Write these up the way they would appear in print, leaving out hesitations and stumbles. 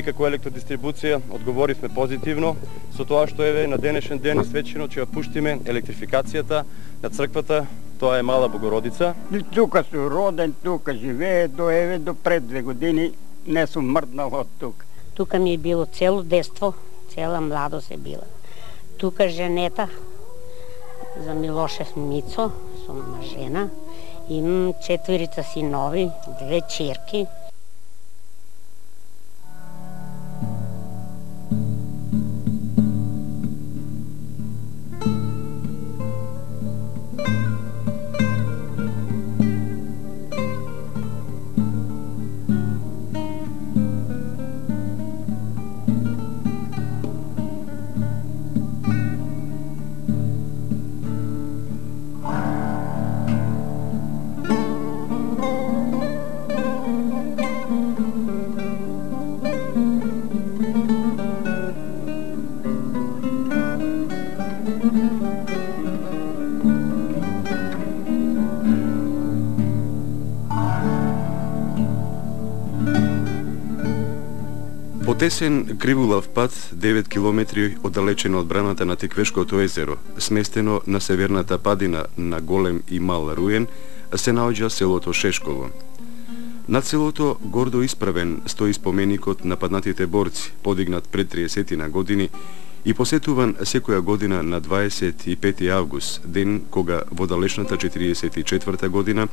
Ние како електродистрибуција одговоривме позитивно со тоа што еве на денешен ден свечено ќе ја пуштиме електрификацијата на црквата, тоа е Мала Богородица. Тука сум роден, тука живее, до пред 2 години не сум мрднал од тука. Тука ми е било цело детство, цела младост е била. Тука женета за Милошев Мицо, сум жена, имам 4 синови, 2 черки. Потесен кривулав пат 9 километри оддалечено од браната на Тиквешкото езеро, сместено на северната падина на Голем и Мал Руен, се наоѓа селото Шешково. Над селото гордо исправен стои споменикот на паднатите борци, подигнат пред 30 на години и посетуван секоја година на 25 август, ден кога во далечната 44 година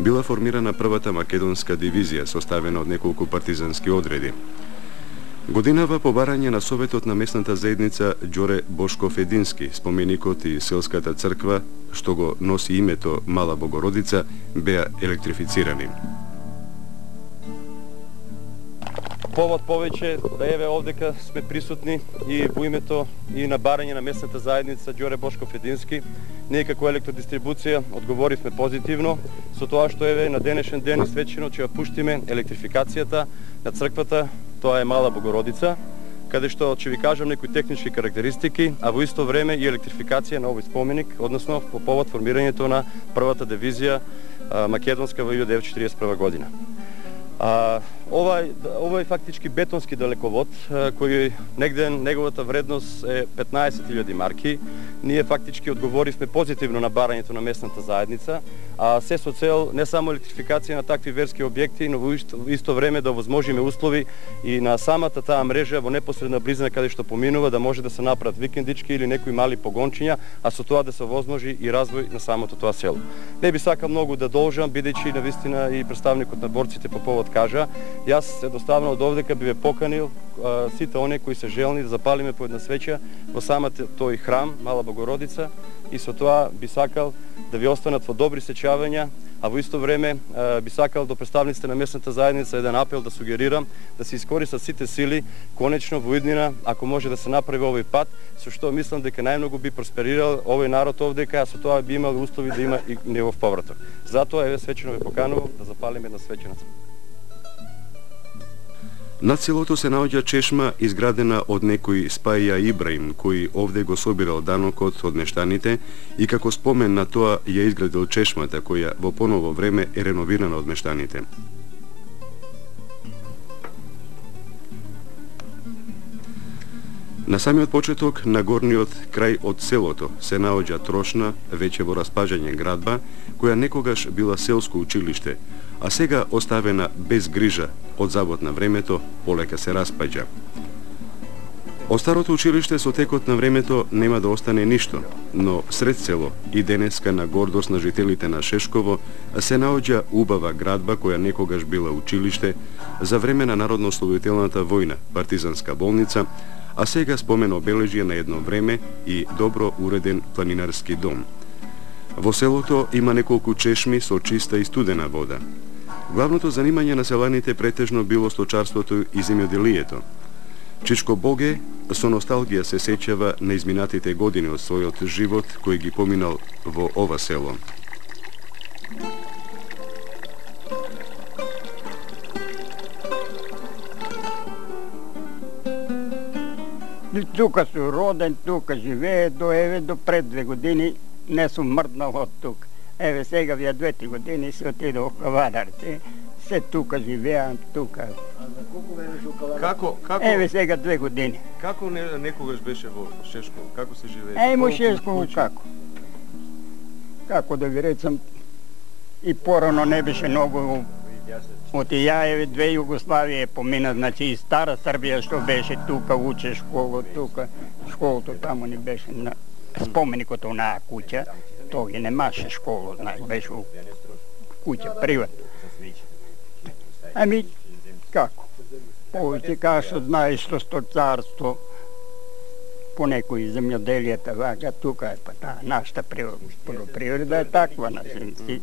била формирана првата македонска дивизија составена од неколку партизански одреди. Годинава по барање на Советот на местната заедница Ѓоре Бошков Едински, споменикот и селската црква, што го носи името Мала Богородица, беа електрифицирани. Повод повеќе да еве овдека сме присутни и во името и на барање на местната заедница Ѓоре Бошков Едински, ние како електродистрибуција одговоривме позитивно со тоа што еве на денешен ден свечено ќе ја пуштиме електрификацијата на црквата, тоа е Мала Богородица, каде што ќе ви кажам некои технички карактеристики, а во исто време и електрификација на овој споменик, односно по повод формирањето на првата дивизија македонска во 1941 година. Овој фактички бетонски далековод, кој негде неговата вредност е 15.000 марки, ние фактички одговоривме позитивно на барањето на местната заедница, а се со цел не само електрификација на такви верски објекти, но во исто време да овозможиме услови и на самата таа мрежа во непосредна близина каде што поминува да може да се направат викендички или некои мали погончиња, а со тоа да се овозможи и развој на самото тоа село. Не би сакал многу да должам, бидејќи навистина и представникот на борците по повод кажа, јас едноставно од овдека би ве поканил сите оние кои се желни да запалиме по една свеќа во самата тој храм Мала Богородица и со тоа би сакал да ви останат во добри сеќавања, а во исто време би сакал до представниците на местната заедница еден апел да сугерирам да се искористат сите сили конечно во иднина ако може да се направи овој пат, со што мислам дека најмногу би просперирал овој народ овдека, а со тоа би имал услови да има и негов повраток. Затоа еве свечено ве поканувам да запалиме една свеќа на црква. Над селото се наоѓа чешма изградена од некој Спаја Ибраим, кој овде го собирал данокот од мештаните и како спомен на тоа ја изградил чешмата која во поново време е реновирана од мештаните. На самиот почеток, на горниот крај од селото, се наоѓа трошна, веќе во распаѓање градба, која некогаш била селско училиште, а сега оставена без грижа од забот на времето, полека се распаѓа. Од старото училиште со текот на времето нема да остане ништо, но сред село и денеска на гордост на жителите на Шешково се наоѓа убава градба која некогаш била училиште за време на Народно-ослободителната војна, партизанска болница, а сега спомен обележје на едно време и добро уреден планинарски дом. Во селото има неколку чешми со чиста и студена вода. Главното занимање на селаните претежно било сточарството и земјоделието. Чичко Боге со носталгија се сеќава на изминатите години од својот живот кој ги поминал во ова село. Тука сум роден, тука живее, до пред 2 години не сум мрднал од тука. Еве сега вие 2-3 години се отидов во Вадарци, Се тука живеам, тука. Како Еве сега 2 години. како некогаш беше во Шешково? Како се живее? Емо Шешково како? Како да ви речам, и порано не беше многу. Од Јаеве 2 Југославија помина, значи и Стара Србија што беше тука, уче школа тука. Школото таму не беше на споменикот онаа куќа. Тој немаше школа, знаеш, беше у куќа приватна. Ами, како? Повеќе како што знаеш што стоцарство, по некои земјоделијата вака, тука е па таа нашата полоприрода е таква на синци.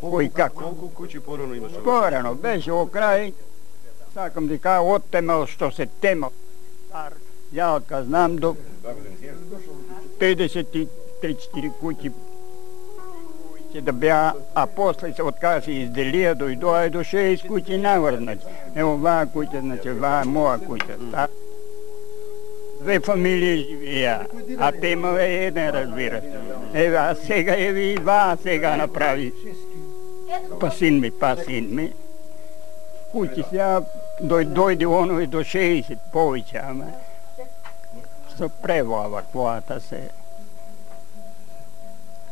Кој како? Колку куќи порано имаше? Порано беше о крај, сакам да кажа, оттемал што се темал. Јалка знам до 53-4 куќи ќе да беа, а после се од кога се изделија дојдоа до 6 куќи наврнат. Ево ваа куќа, значи ваа е моја куќа. 2 фамилии живеа, а темал е еден, разбирате. Еве, а сега еве и ваа сега направи. Па син ми. Куќи сега дојде оно и до 60 повеќе, ама со превоа твојата се.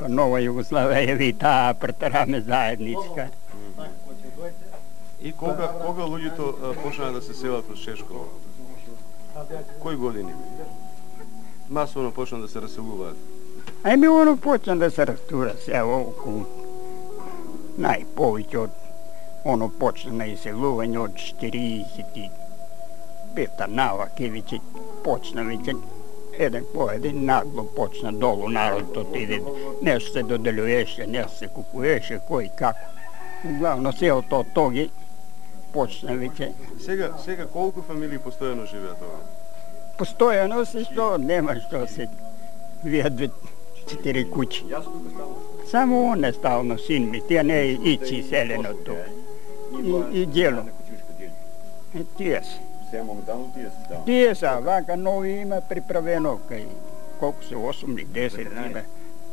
Па Нова Југославија и таа претераме заедничка. И кога луѓето почнаа да се селат во Шешково? Кои години? Масовно почна да се раселуваат? Еми оно почна да се растура сега околу најповеќе од оно почна на иселување од 45-та наваки веќе почна веќе еден по еден нагло почна долу народот иде, нешто се доделуваше, нешто се купуваше, кој како. Главно селото од тоги почна веќе. Сега колку фамилии постојано живеат овде? Постојано се што нема што се вие 2-4 куќи. Само он е стално син ми, тие не е ичи селено тука. И дело. Тие се. Сега моментално Тие се, вака нови има приправено кај колку се 8 или 10 има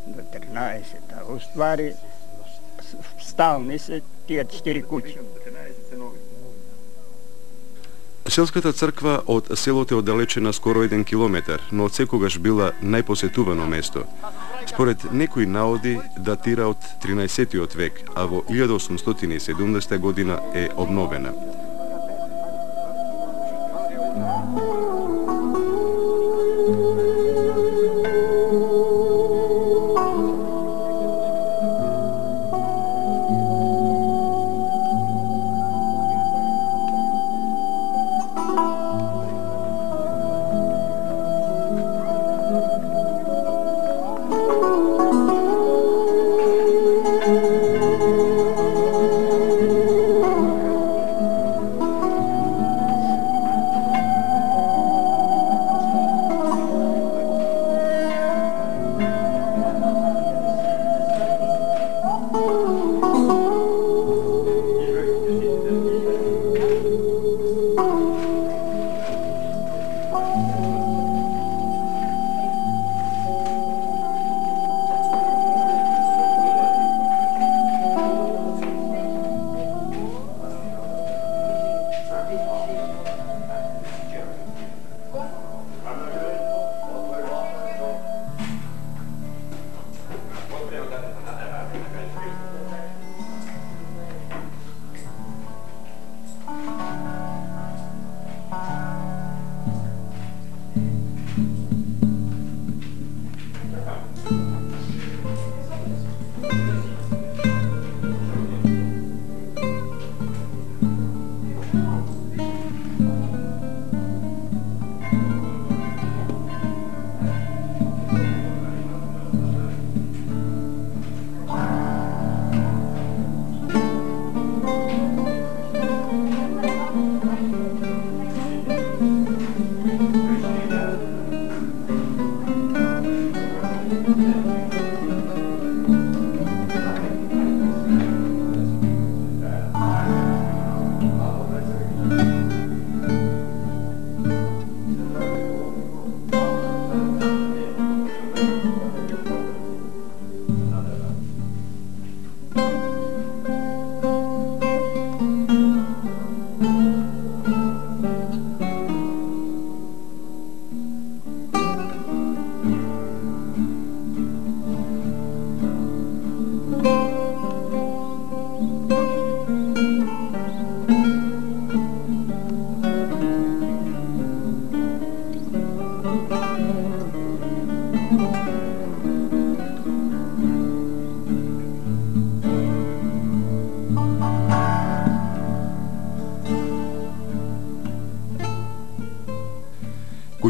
до 13. Уствари стални се тие 4 куќи. Селската црква од селото е оддалечена скоро 1 километар, но од секогаш била најпосетувано место. Според некои наоди датира од 13-тиот век, а во 1870 година е обновена.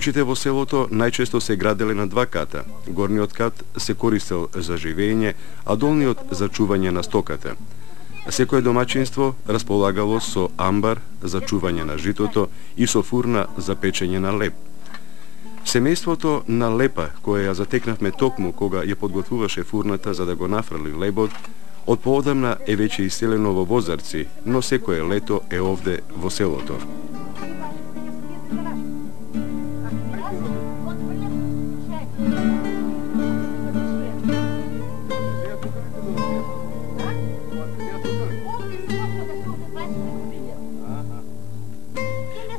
Куќите во селото најчесто се граделе на два ката. Горниот кат се користел за живење, а долниот за чување на стоката. Секое домаќинство располагало со амбар за чување на житото и со фурна за печење на леб. Семејството на Лепа, кое ја затекнавме токму кога ја подготвуваше фурната за да го нафрли лебот, од поодамна е веќе иселено во Возарци, но секое лето е овде во селото.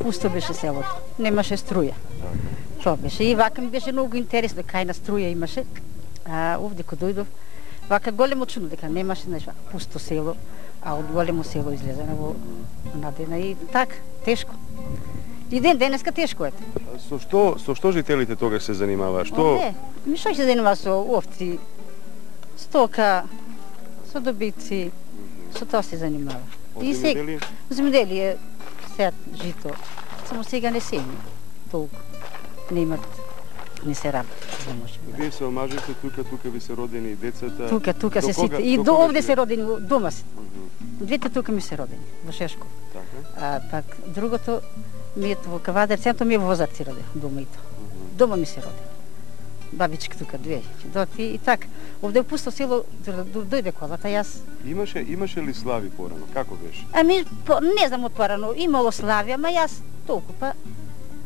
Пусто беше селото, немаше струја. Тоа беше. И вака ми беше многу интересно, кај на струја имаше. А овде кога дојдов, вака големо чудно дека немаше, знаеш, пусто село, а од големо село излезено во надена и така, тешко. И денеска тешко е. Со што жителите тогаш се занимаваа? Ми што се занимава со овци, стока, со добици, со тоа се занимава. И земјоделие? Земјоделие, сеат жито, само сега не се толку. Не имат, не се работи. Вие се омажите тука ви се родени децата? Тука се сите. И до овде се родени, дома се. Двете тука ми се родени, во Шешко. А пак другото ми е во Кавадар, центро ми е во Возарци роден, дома и то. Дома ми се родени. Бабичка тука, две, доти и така. Овде пусто село, дојде колата, јас... Имаше ли слави порано? Како беше? Ами, не знам од порано, имало слави, ама јас толку, па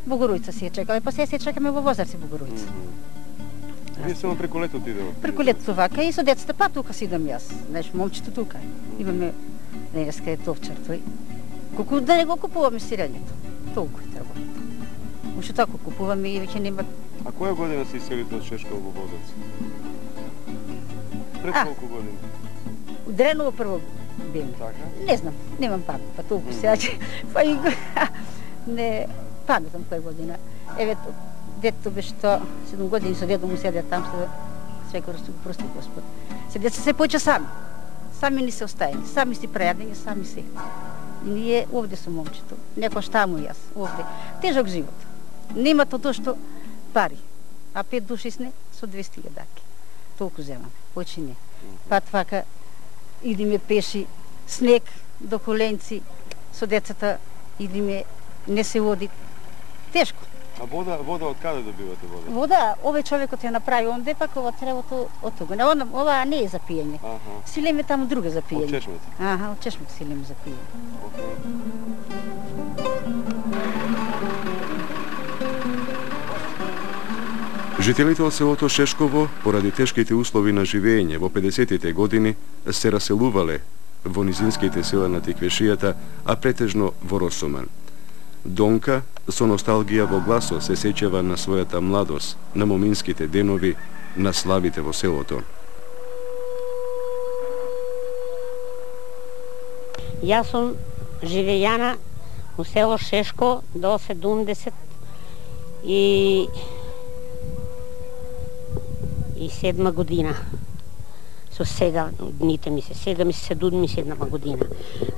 Богорујца си ја чекаме, па се чекаме во Возарци Богорујца. Вие само преку лето отидете? Преку лето вака и со децата, па тука си идам јас. Знаеш, момчето тука е. Имаме, денеска е товчар тој. Колку да не го купуваме сирењето, толку е треба. Уште тако купуваме и веќе нема... А која година се иселите од Шешко во Возарци? Пред колку години? Дреново прво бил. Така? Не знам, немам памет, па толку сега, па и не паметам која година. Еве, детето беше тоа, 7 години со дедо му седе там, секој раз го прости Господ. Се деца се појча сами. Сами ни се остаени, сами си прејадени, сами се. И ние овде со момчето, некој таму јас, овде. Тежок живот. Нема тоа што пари, а 5 души сне со 200 даки. Толку земаме, појче не. Па твака идиме пеши, снег до коленци, со децата идиме, не се води. Тешко. А вода од каде добивате вода? Вода, овој човекот ја направи онде, пак ова требото од тога. Ова не е за пиење. Силеме таму друга за пиење. Од чешмата? Од чешмата силеме за пиење. Жителите од селото Шешково, поради тешките услови на живење во 50-тите години, се раселувале во низинските села на Тиквешијата, а претежно во Росоман. Донка, со носталгија во гласот, се сеќава на својата младост, на моминските денови, на славите во селото. Јас сум живејана во село Шешко до 77 година. Со сега дните ми се, сега ми се 77 година.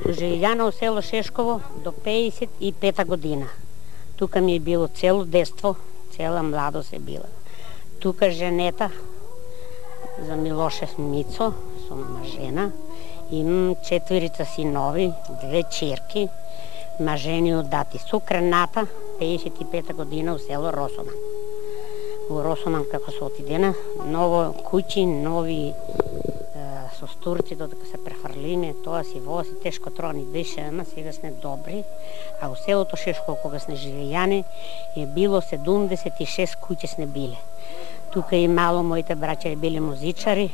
Живејана во село Шешково до 55 година. Тука ми е било цело детство, цела младост е била. Тука женета за Милошев Мицо, сум жена, имам 4 синови, 2 черки, мажени од дати. Со краната 55 година во село Росоман. Во Росоман како се отидена, ново куќи, нови со стурци, додека се префрлиме, тоа си вози, тешко трони беше, ама сега сме добри. А во селото Шешко, кога сме живејани, е било 76 куќи сме биле. Тука и мало моите браќа биле музичари,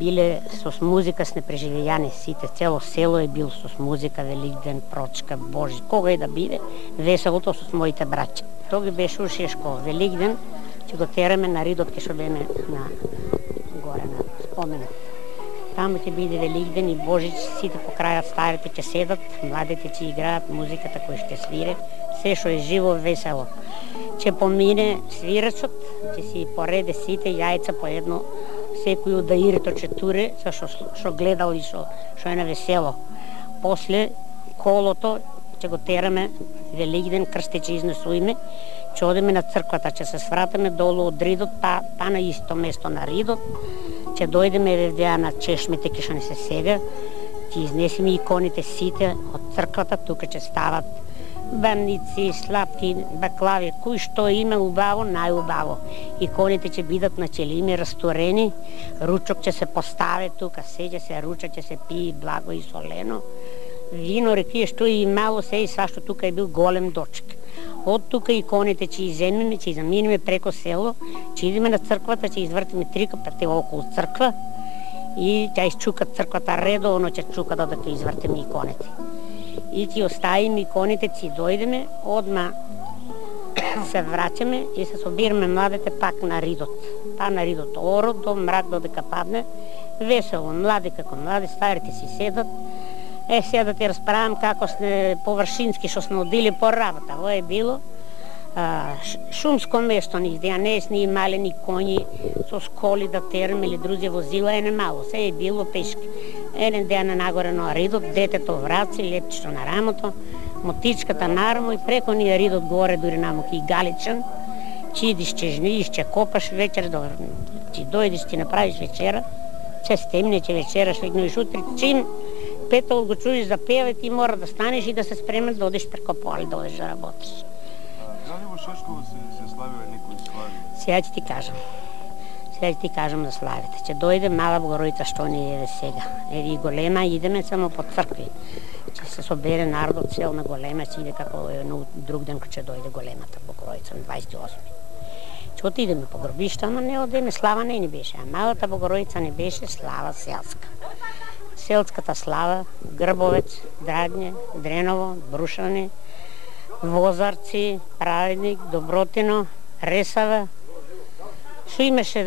биле со музика сме преживејани сите, цело село е било со музика, Великден, Прочка, Божи, кога и да биде, веселото со моите браќа. Тоа беше у Шешко, Великден, ќе го тераме на Ридот, ке што беме на горе на споменот. Таму ќе биде Великден и Божич, сите по крајот старите ќе седат, младите ќе играат музиката која ќе свире, се што е живо, весело. Ќе помине свирачот, ќе си пореде сите јајца по едно, секој да ирито четуре, што гледал и што е на весело. После колото ќе го тераме Великден, крсте ќе изнесуиме, ќе одиме на црквата, ќе се свратиме долу од Ридот, па на исто место на Ридот, ќе дојдеме евдеа на чешмите ке што не се сега, ќе изнесеме иконите сите од црквата, тука ќе стават баници, слапки, баклави, кој што има убаво, најубаво. Иконите ќе бидат на челими расторени, ручок ќе се постави тука, се ќе се руча, ќе се пие благо и солено. Вино, рекие, што и мало се и свашто тука е бил голем дочек. Од тука иконите ќе иземеме, ќе заминеме преко село, ќе идеме на црквата, ќе извртиме 3 пати околу црква и ќе изчукат црквата редовно, ќе чука да ќе извртиме иконите. И ќе оставиме иконите, ќе дојдеме, одма се враќаме и се собираме младите пак на Ридот. Па на Ридот орот до мрак додека падне, весело, млади како млади, старите си седат. Сега да ти расправам како сме површински, што сме одили по работа. Во е било шумско место, нигде не сме имали ни коњи со сколи да тераме или други возила, е немало. Се е било пешки. Еден ден нагоре на Ридот, детето враци, лепчето на рамото, мотичката нарамо и преко ние Ридот горе, дури намок и Галичан. Чи идиш, че жниш, че копаш вечер, ти дојдеш, ти направиш вечера, че стемне, че вечера швигнуиш утре, чим петол го чуеш да пева, ти мора да станеш и да се спремеш да одиш преко поле, да одиш да работиш. Дали во Шашково се славиле некои слави? Сега ќе ти кажам. Сега ќе ти кажам за славите. Ќе дојде Мала Богородица што ни е сега. И голема идеме само по цркви. Ќе се собере народот цел на голема, ќе иде како едно друг ден ќе дојде големата Богородица на 28. Ќе отидеме по гробишта, ама не одеме, слава не ни беше. А Малата Богородица не беше слава селска. Селската слава, Грбовец, Драгње, Дреново, Брушани, Возарци, Праведник, Добротино, Ресава. Што имаше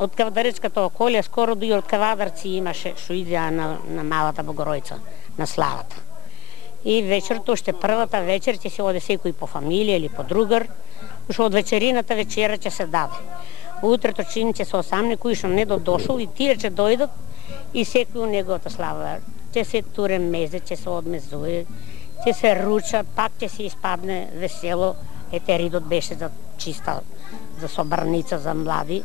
од Кавдарецката околја, скоро и од Кавадарци имаше што идеа на Малата Богородица, на славата. И вечерто, уште првата вечер ќе се оде секој по фамилија или по другар, уште од вечерината вечера ќе се даде. Утрето чин ќе се осамне кој што не дошол и тие ќе дојдат и секој у неговата слава. Ќе се туре мезе, ќе се одмезуе, ќе се руча, пак ќе се испадне весело. Ете Ридот беше за чиста, за собраница за млади.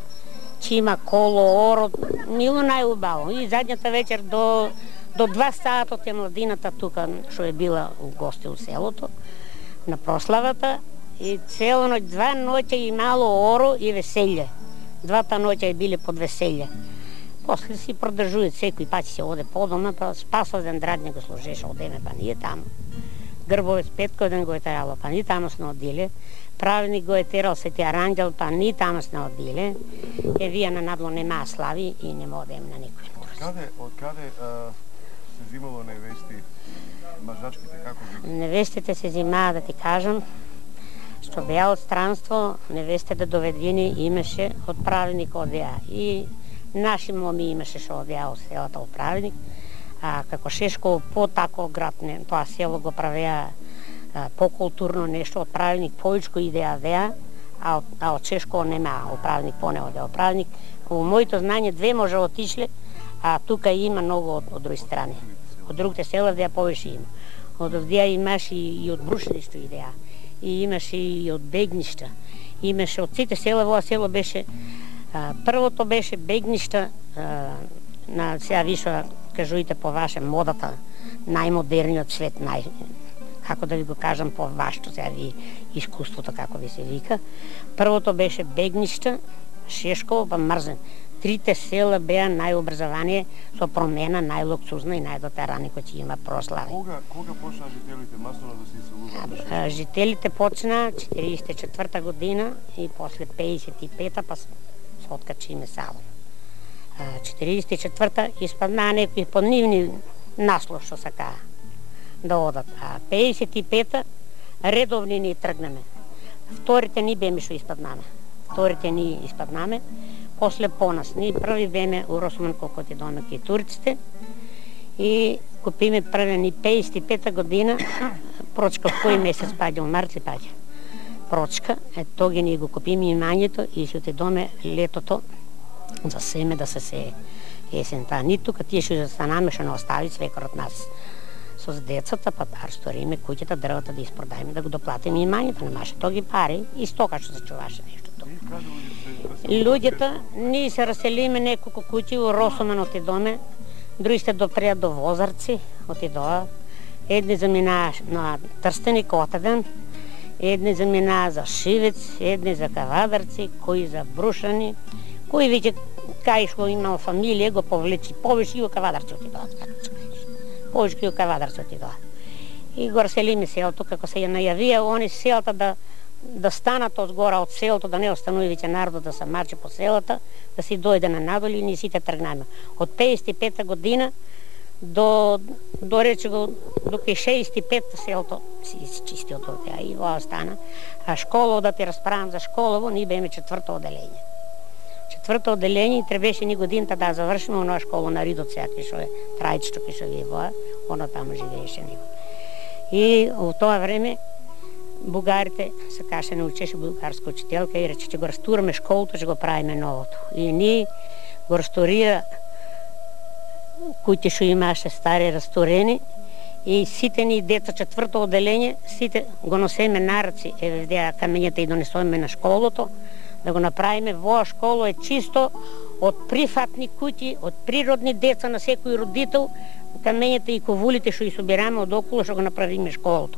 Ќе има коло, орот, мило најубаво. И задњата вечер до 2 сата е младината тука, што е била у гости у селото, на прославата. И цела ноќ, 2 ноќа имало оро и веселје. 2 ноќа е биле под веселје. После си продржујат секој пат се оде по дома, па Спасовден Драгње го служеше, одеме, па ние таму. Грбовец Петковден го е тајало, па ние таму сме одиле. Праведник го е терал Свети Аранđел, па ние таму сме одиле. Вие на надло нема слави и нема одеме на никој. Од каде се зимало невести мажачките, како ги? Невестите се зимаа, да ти кажам, што беа од странство, невестите доведени имаше од Праведник одеа. И наши моми имаше што одеа од селата од Праведник, а како Шешково по-тако град, тоа село го правеа по-културно нешто, од Праведник поичко идеа веа, а од Шешково нема, од Праведник по не одеа. Од Праведник, во моето знање 2 може отишле, а тука има многу од други страни. Од другите села вдеа повеќе има. Од овдеа имаш и од Брушништо идеа, и имаше и од Бегништа, имаше од сите села, во село беше. Првото беше Бегништа, на сега више, кажујте по ваше, модата, најмодерниот свет, како да ви го кажам по вашето, сега ви искуството, како ви се вика. Првото беше Бегништа, Шешково, па Мрзен. 3 села беа најобразование, со промена најлуксузна и најдотерани кои ќе има прослави. Кога почнаа жителите масово да се иселуваат? Жителите почнаа 44 година и после 55-та, па се откачиме сало. 44-та испаднаа некои по нивни наслов, што се каа, да одат. А 55-та редовни ни тргнеме. Вторите ни беме што испаднаме. После по нас. Ние први беме у Росман колко ти доме ки турците и купиме први ни 55-та година прочка в кој месец паѓа, у март ли паѓа. Прочка, тоге ние го купиме имањето и си отидоме летото за семе да се сее есента. Ни тука тие што застанаме што не остави свекорот нас со децата, па ресторариме куќата, дрвата да испродајме, да го доплатиме имањето, немаше тоги пари и стока што се чуваше нешто тоа. Луѓето, ние се раселиме неколку куќи, во Росомен отидоме, други сте допреа до Возарци, отидоа, едни заминаа на Трстеник отеден, едни заминаа за Шивец, едни за Кавадарци, кои за Брушани, кои веќе кај што имал фамилија го повлечи, повеќе и во Кавадарци отидоа, повеќе и во Кавадарци отидоа. И го раселиме селото, како се ја најавија они селата да станат одгора од селото, да не останува веќе народот да се марчи по селата, да си дојде на надоли и ние сите тргнаме. Од 55 година до рече го до 65 селото си чисти од тоа и во остана. А школово, да те расправам за школово, ние беме четврто оделење. Четврто оделење и требеше ни годината да завршиме оноа школа на Ридот, сега што е Трајчето, што ви воа, оно таму живееше него. И во тоа време бугарите се каше, не учеше бугарска учителка и рече, че го рестураме школото, че го правиме новото. И ние го ресторира куќи што имаше стари ресторени и сите ни деца четврто оделење, сите го носеме на раци, еве камењата и донесоме на школото, да го направиме. Во школо е чисто од прифатни куќи, од природни деца на секој родител, камењата и ковулите што ги собираме од околу што го направиме школото.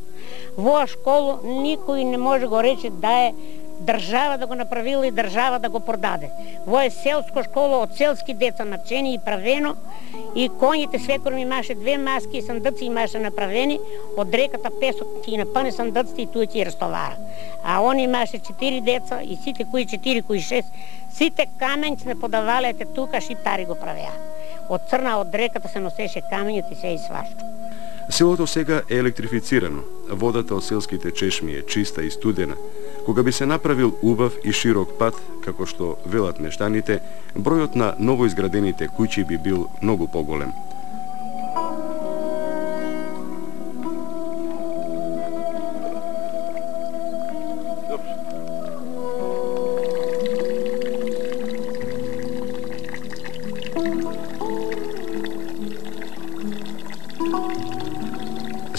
Во школо никој не може го рече да е држава да го направила и држава да го продаде. Во е селско школо од селски деца начени и правено и коњите свекор имаше 2 маски и сандъци имаше направени од реката песот ти напъне сандъците и туј ти рестовара. А он имаше 4 деца и сите кои 4, кои 6, сите каменци не подавалете тука, шиптари го правеа. Од црна од реката се носеше камењата и се и свашто. Селото сега е електрифицирано. Водата од селските чешми е чиста и студена. Кога би се направил убав и широк пат, како што велат мештаните, бројот на новоизградените куќи би бил многу поголем.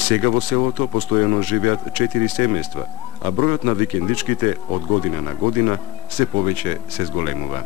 Сега во селото постојано живеат 4 семејства, а бројот на викендичките од година на година се повеќе се зголемува.